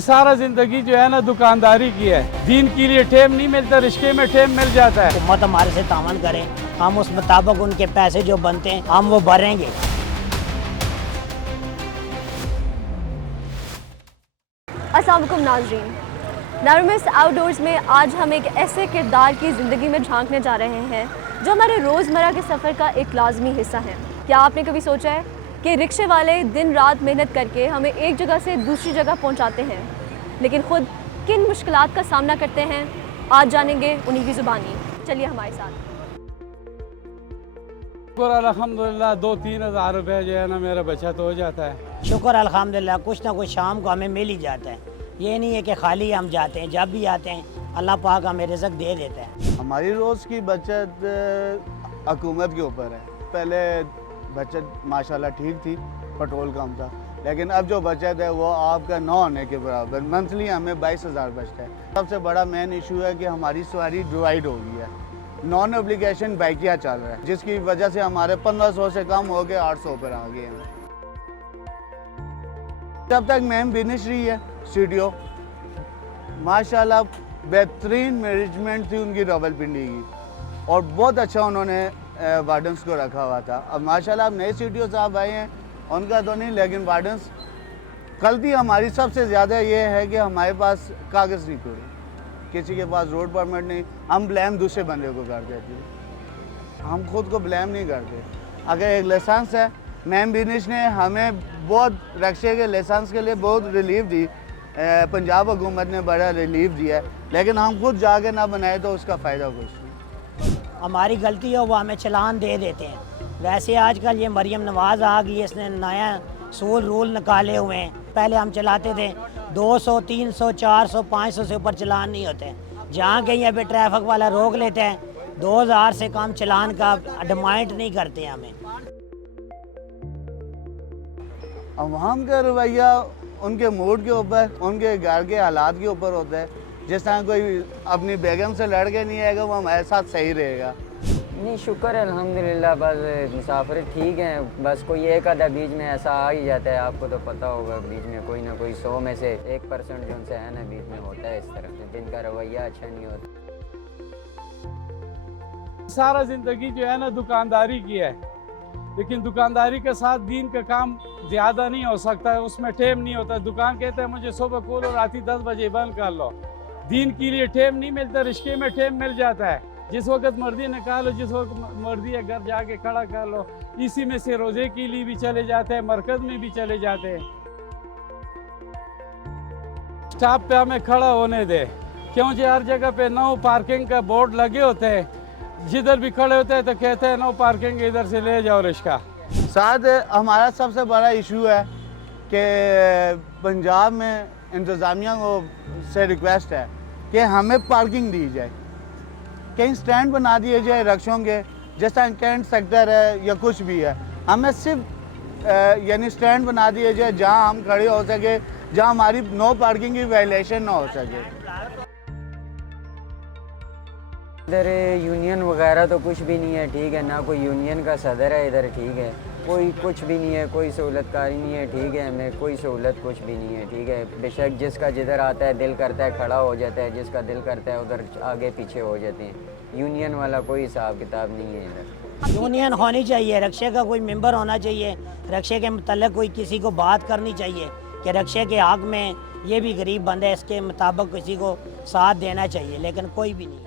सारा जिंदगी जो है ना दुकानदारी की है। दीन के लिए टेम नहीं मिलता, रिश्ते में टेम मिल जाता है। हुकूमत हमारे से तावन करें, हम उस मुताबिक उनके पैसे जो बनते हैं हम वो भरेंगे। अस्सलाम वालेकुम नाज़रीन, नरमिस आउटडोर्स में आज हम एक ऐसे किरदार की ज़िंदगी में झांकने जा रहे हैं जो हमारे रोज़मर्रा के सफ़र का एक लाजमी हिस्सा है। क्या आपने कभी सोचा है कि रिक्शे वाले दिन रात मेहनत करके हमें एक जगह से दूसरी जगह पहुंचाते हैं, लेकिन ख़ुद किन मुश्किलात का सामना करते हैं, आज जानेंगे उन्हीं की ज़ुबानी। चलिए हमारे साथ। अल्हम्दुलिल्लाह 2-3 हज़ार रुपये जो है ना मेरा बचत हो जाता है। शुक्र अल्हम्दुलिल्लाह, कुछ ना कुछ शाम को हमें मिल ही जाता है। ये नहीं है कि खाली हम जाते हैं, जब भी आते हैं अल्लाह पाक हमें रिज़्क़ दे देता है। हमारी रोज़ की बचत हुकूमत के ऊपर है। पहले बचत माशाल्लाह ठीक थी, पेट्रोल कम था, लेकिन अब जो बचत है वो आपका 9 होने के बराबर। मंथली हमें 22,000 बचता है। सबसे बड़ा मेन इशू है कि हमारी सवारी डिवाइड हो गई है, नॉन एप्लीकेशन बाइकिया चल रहा है, जिसकी वजह से हमारे 1500 से कम हो के 800 पर आ गए हैं। जब तक मैम बिजनेस रही है स्टूडियो, माशाल्लाह बेहतरीन मैनेजमेंट थी उनकी रावलपिंडी की, और बहुत अच्छा उन्होंने वार्डन्स को रखा हुआ था। अब माशाल्लाह अब नए स्टूडियो साहब आए हैं, उनका तो नहीं, लेकिन वार्डन्स गलती हमारी सबसे ज़्यादा ये है कि हमारे पास कागज़ नहीं पूरे, किसी के पास रोड परमिट नहीं। हम ब्लेम दूसरे बंदे को कर देते हैं, हम खुद को ब्लेम नहीं करते। अगर एक लाइसेंस है, मैम बिजनेस ने हमें बहुत रिक्शे के लाइसेंस के लिए बहुत रिलीफ दी, पंजाब हुकूमत ने बड़ा रिलीफ दिया है, लेकिन हम खुद जाके ना बनाए तो उसका फ़ायदा कुछ नहीं। हमारी गलती है वो हमें चलान दे देते हैं। वैसे आजकल ये मरियम नवाज़ आ गई, इसने नया रूल निकाले हुए हैं। पहले हम चलाते थे 200, 300, 400, 500 से ऊपर चलान नहीं होते। जहाँ कहीं अभी ट्रैफिक वाला रोक लेते हैं, 2000 से कम चलान का डिमांड नहीं करते हमें। अवाम का रवैया उनके मूड के ऊपर, उनके घर के हालात के ऊपर होता है। जिस तरह कोई अपनी बेगम से लड़ के नहीं आएगा वो हमारे साथ सही रहेगा। नहीं, शुक्र है अल्हम्दुलिल्लाह, बस मुसाफिर ठीक हैं। बस कोई एक आधा बीच में ऐसा आ ही जाता है, आपको तो पता होगा, बीच में कोई ना कोई 100 में से 1% जो उनसे है ना बीच में होता है इस तरह से, जिनका रवैया अच्छा नहीं होता। सारा जिंदगी जो है ना दुकानदारी की है, लेकिन दुकानदारी के साथ दीन का काम ज़्यादा नहीं हो सकता है, उसमें टेम नहीं होता। दुकान कहते हैं मुझे सुबह खोलो, रात 10 बजे बंद कर लो। दीन के लिए टेम नहीं मिलता, रिश्ते में टेम मिल जाता है। जिस वक्त मर्जी निकालो, जिस वक्त मर्जी है घर जाके खड़ा कर लो। इसी में से रोज़े के लिए भी चले जाते हैं, मरकज़ में भी चले जाते हैं। स्टॉप पे हमें खड़ा होने दे, क्योंकि हर जगह पे नो पार्किंग का बोर्ड लगे होते हैं। जिधर भी खड़े होते हैं तो कहते हैं नो पार्किंग, इधर से ले जाओ रिक्शा। साथ हमारा सबसे बड़ा इशू है कि पंजाब में इंतज़ामिया को से रिक्वेस्ट है कि हमें पार्किंग दी जाए, कहीं स्टैंड बना दिए जाए रिक्शों के, जैसा कैंट सेक्टर है या कुछ भी है। हमें सिर्फ यानी स्टैंड बना दिए जाए जहां हम खड़े हो सके, जहां हमारी नो पार्किंग की वायलेशन ना हो सके। इधर यूनियन वगैरह तो कुछ भी नहीं है, ठीक है ना, कोई यूनियन का सदर है इधर, ठीक है, कोई कुछ भी नहीं है, कोई सहूलतकारी नहीं है, ठीक है, हमें कोई सहूलत कुछ भी नहीं है, ठीक है। बेशक जिसका जिधर आता है दिल करता है खड़ा हो जाता है, जिसका दिल करता है उधर आगे पीछे हो जाते हैं। यूनियन वाला कोई हिसाब किताब नहीं है इधर। यूनियन होनी चाहिए, रिक्शे का कोई मेंबर होना चाहिए, रिक्शे के मतलब कोई किसी को बात करनी चाहिए कि रिक्शे के हक में ये भी गरीब बंदे है, इसके मुताबिक किसी को साथ देना चाहिए, लेकिन कोई भी नहीं।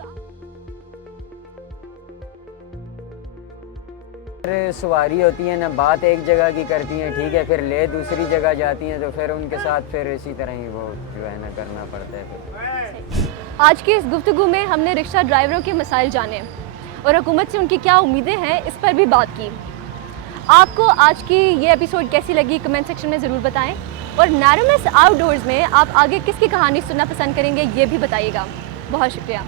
फिर सवारी होती है ना, बात एक जगह की करती हैं, ठीक है, फिर ले दूसरी जगह जाती हैं, तो फिर उनके साथ फिर इसी तरह ही वो जो है ना करना पड़ता है फिर। आज की इस गुफ्तगू में हमने रिक्शा ड्राइवरों के मसाइल जाने और हुकूमत से उनकी क्या उम्मीदें हैं इस पर भी बात की। आपको आज की ये एपिसोड कैसी लगी कमेंट सेक्शन में ज़रूर बताएं, और नरमिस आउटडोर्स में आप आगे किसकी कहानी सुनना पसंद करेंगे ये भी बताइएगा। बहुत शुक्रिया।